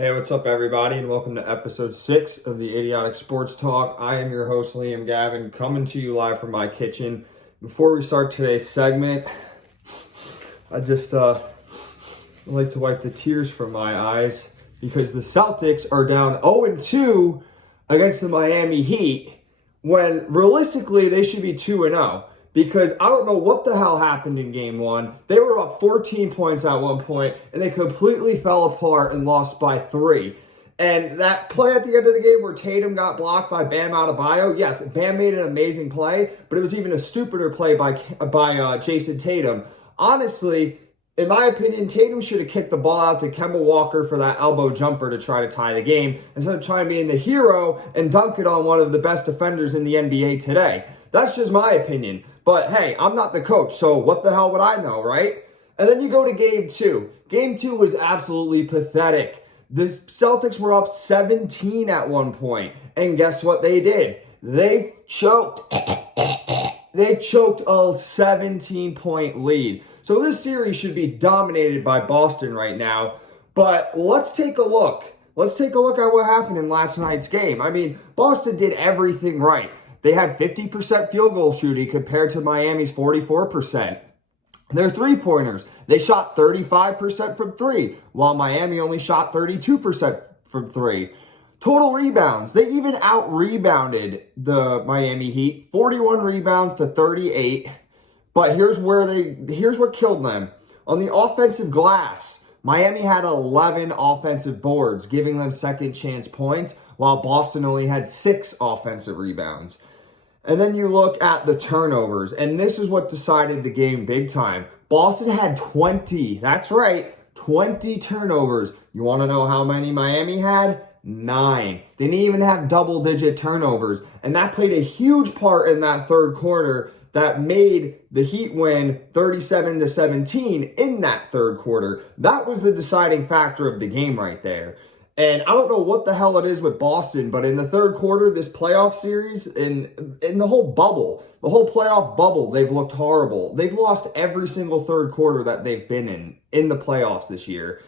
Hey, what's up, everybody, and welcome to episode 6 of the Idiotic Sports Talk. I am your host, Liam Gavin, coming to you live from my kitchen. Before we start today's segment, I just like to wipe the tears from my eyes because the Celtics are down 0-2 against the Miami Heat when realistically they should be 2-0. Because I don't know what the hell happened in game one. They were up 14 points at one point, and they completely fell apart and lost by 3. And that play at the end of the game where Tatum got blocked by Bam Adebayo, yes, Bam made an amazing play, but it was even a stupider play by Jason Tatum. Honestly, in my opinion, Tatum should have kicked the ball out to Kemba Walker for that elbow jumper to try to tie the game instead of trying to be the hero and dunk it on one of the best defenders in the NBA today. That's just my opinion. But hey, I'm not the coach, so what the hell would I know, right? And then you go to game 2. Game 2 was absolutely pathetic. The Celtics were up 17 at one point, and guess what they did? They choked. They choked a 17-point lead. So this series should be dominated by Boston right now. But let's take a look. Let's take a look at what happened in last night's game. I mean, Boston did everything right. They had 50% field goal shooting compared to Miami's 44%. Their three-pointers, they shot 35% from 3, while Miami only shot 32% from 3. Total rebounds, they even out-rebounded the Miami Heat, 41 rebounds to 38. But here's what killed them. On the offensive glass, Miami had 11 offensive boards, giving them second chance points, while Boston only had 6 offensive rebounds. And then you look at the turnovers, and this is what decided the game big time. Boston had 20, that's right, 20 turnovers. You want to know how many Miami had? 9. They didn't even have double-digit turnovers, and that played a huge part in that third quarter that made the Heat win 37-17 in that third quarter. That was the deciding factor of the game right there. And I don't know what the hell it is with Boston, but in the third quarter, this playoff series, in the whole playoff bubble, they've looked horrible. They've lost every single third quarter that they've been in the playoffs this year.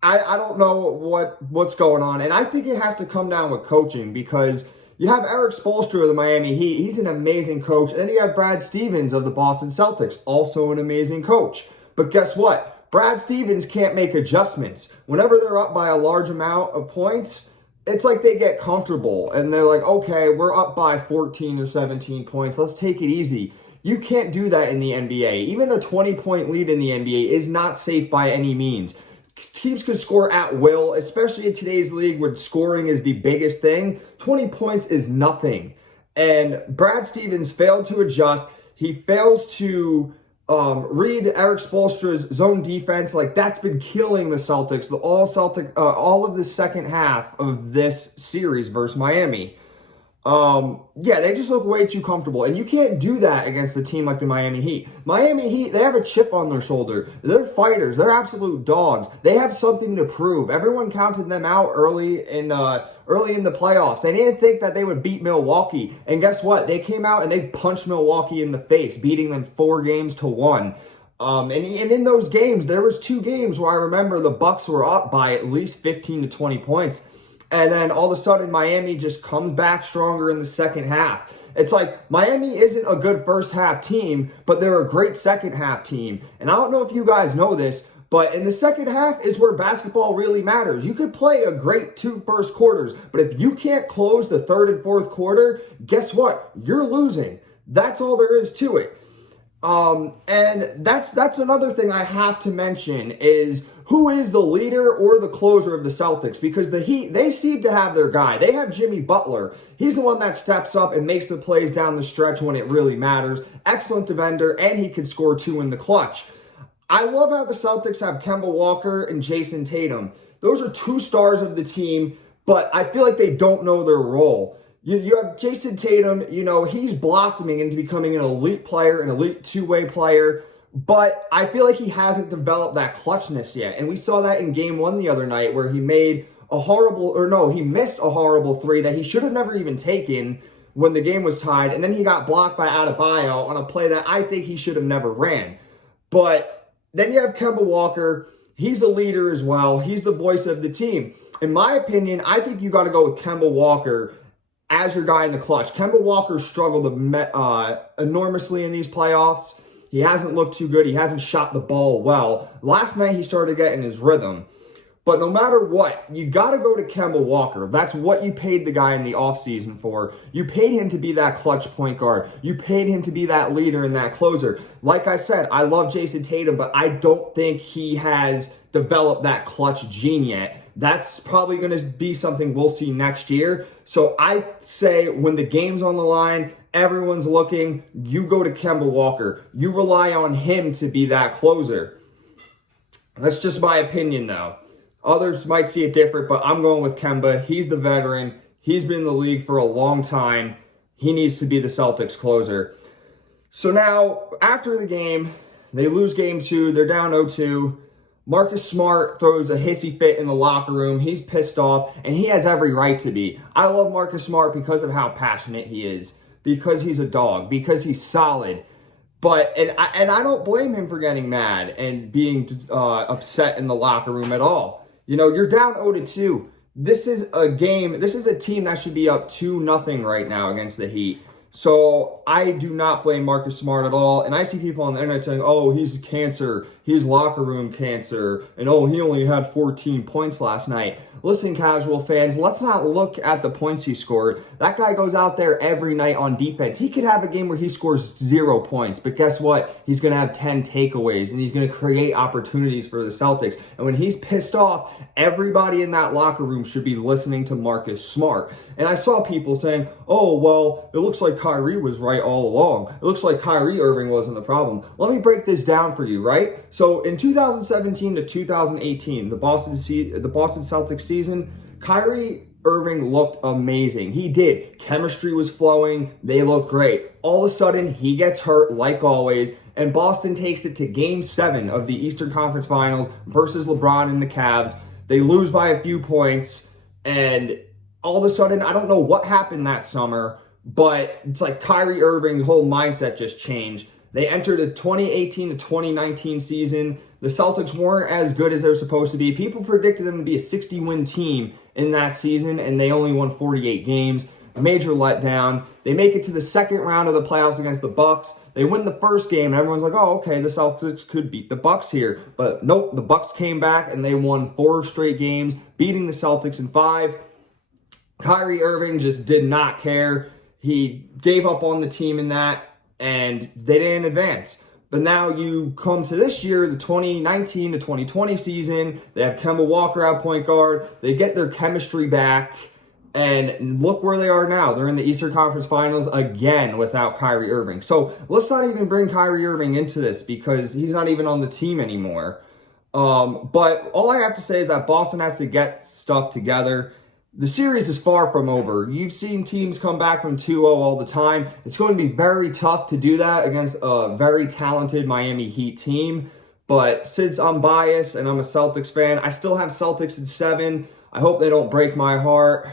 I don't know what's going on, and I think it has to come down with coaching because you have Eric Spoelstra of the Miami Heat. He's an amazing coach. And then you have Brad Stevens of the Boston Celtics, also an amazing coach. But guess what? Brad Stevens can't make adjustments. Whenever they're up by a large amount of points, it's like they get comfortable and they're like, okay, we're up by 14 or 17 points. Let's take it easy. You can't do that in the NBA. Even a 20-point lead in the NBA is not safe by any means. Teams could score at will, especially in today's league where scoring is the biggest thing. 20 points is nothing. And Brad Stevens failed to adjust. He fails to read Eric Spoelstra's zone defense. Like, that's been killing the Celtics, all of the second half of this series versus Miami. They just look way too comfortable, and you can't do that against a team like the Miami Heat. Miami Heat, they have a chip on their shoulder. They're fighters. They're absolute dogs. They have something to prove. Everyone counted them out early in the playoffs. They didn't think that they would beat Milwaukee, and guess what? They came out and they punched Milwaukee in the face, beating them 4-1. And in those games, there was 2 games where I remember the Bucks were up by at least 15 to 20 points. And then all of a sudden, Miami just comes back stronger in the second half. It's like Miami isn't a good first half team, but they're a great second half team. And I don't know if you guys know this, but in the second half is where basketball really matters. You could play a great 2 first quarters, but if you can't close the third and fourth quarter, guess what? You're losing. That's all there is to it. And that's another thing I have to mention is who is the leader or the closer of the Celtics, because the Heat, they seem to have their guy. They have Jimmy Butler. He's the one that steps up and makes the plays down the stretch when it really matters. Excellent defender, and he can score 2 in the clutch. I love how the Celtics have Kemba Walker and Jason Tatum. Those are 2 stars of the team, but I feel like they don't know their role. You have Jason Tatum, he's blossoming into becoming an elite player, an elite two-way player, but I feel like he hasn't developed that clutchness yet. And we saw that in game 1 the other night where he missed a horrible 3 that he should have never even taken when the game was tied. And then he got blocked by Adebayo on a play that I think he should have never ran. But then you have Kemba Walker. He's a leader as well. He's the voice of the team. in my opinion, I think you got to go with Kemba Walker as your guy in the clutch. Kemba Walker struggled enormously in these playoffs. He hasn't looked too good. He hasn't shot the ball well. Last night, he started getting his rhythm. But no matter what, you got to go to Kemba Walker. That's what you paid the guy in the offseason for. You paid him to be that clutch point guard. You paid him to be that leader and that closer. Like I said, I love Jason Tatum, but I don't think he has developed that clutch gene yet. That's probably going to be something we'll see next year. So I say when the game's on the line, everyone's looking, you go to Kemba Walker. You rely on him to be that closer. That's just my opinion, though. Others might see it different, but I'm going with Kemba. He's the veteran. He's been in the league for a long time. He needs to be the Celtics closer. So now, after the game, they lose game 2. They're down 0-2. Marcus Smart throws a hissy fit in the locker room. He's pissed off, and he has every right to be. I love Marcus Smart because of how passionate he is, because he's a dog, because he's solid. But, and I don't blame him for getting mad and being upset in the locker room at all. You know, you're down 0-2. This is a team that should be up 2-0 right now against the Heat. So I do not blame Marcus Smart at all. And I see people on the internet saying, oh, he's cancer. He's locker room cancer. And oh, he only had 14 points last night. Listen, casual fans, let's not look at the points he scored. That guy goes out there every night on defense. He could have a game where he scores 0 points. But guess what? He's going to have 10 takeaways. And he's going to create opportunities for the Celtics. And when he's pissed off, everybody in that locker room should be listening to Marcus Smart. And I saw people saying, oh, well, it looks like Kyrie was right all along. It looks like Kyrie Irving wasn't the problem. Let me break this down for you, right? So in 2017 to 2018, the Boston Celtics season, Kyrie Irving looked amazing. He did. Chemistry was flowing. They looked great. All of a sudden, he gets hurt like always, and Boston takes it to Game 7 of the Eastern Conference Finals versus LeBron and the Cavs. They lose by a few points, and all of a sudden, I don't know what happened that summer, but it's like Kyrie Irving's whole mindset just changed. They entered the 2018 to 2019 season. The Celtics weren't as good as they're supposed to be. People predicted them to be a 60-win team in that season, and they only won 48 games. A major letdown. They make it to the second round of the playoffs against the Bucks. They win the first game, and everyone's like, oh, okay, the Celtics could beat the Bucks here. But nope, the Bucks came back, and they won 4 straight games, beating the Celtics in 5. Kyrie Irving just did not care. He gave up on the team in that, and they didn't advance. But now you come to this year, the 2019 to 2020 season, they have Kemba Walker at point guard, they get their chemistry back, and look where they are now. They're in the Eastern Conference Finals again without Kyrie Irving. So let's not even bring Kyrie Irving into this because he's not even on the team anymore. But all I have to say is that Boston has to get stuff together. The series is far from over. You've seen teams come back from 2-0 all the time. It's going to be very tough to do that against a very talented Miami Heat team. But since I'm biased and I'm a Celtics fan, I still have Celtics in 7. I hope they don't break my heart.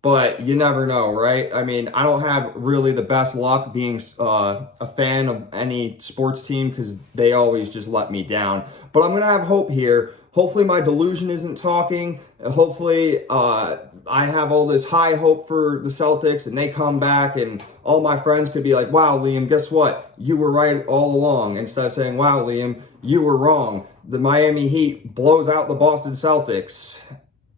But you never know, right? I mean, I don't have really the best luck being a fan of any sports team because they always just let me down. But I'm going to have hope here. Hopefully my delusion isn't talking. Hopefully I have all this high hope for the Celtics and they come back and all my friends could be like, wow, Liam, guess what? You were right all along. Instead of saying, wow, Liam, you were wrong. The Miami Heat blows out the Boston Celtics.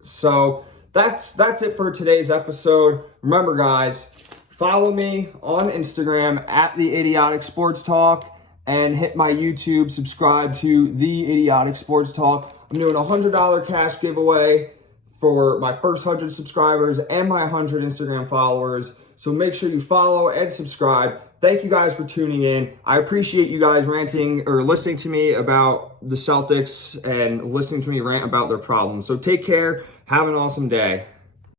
So that's it for today's episode. Remember, guys, follow me on Instagram at the Idiotic Sports Talk and hit my YouTube, subscribe to the Idiotic Sports Talk. I'm doing a $100 cash giveaway for my first 100 subscribers and my 100 Instagram followers. So make sure you follow and subscribe. Thank you guys for tuning in. I appreciate you guys ranting or listening to me about the Celtics and listening to me rant about their problems. So take care. Have an awesome day.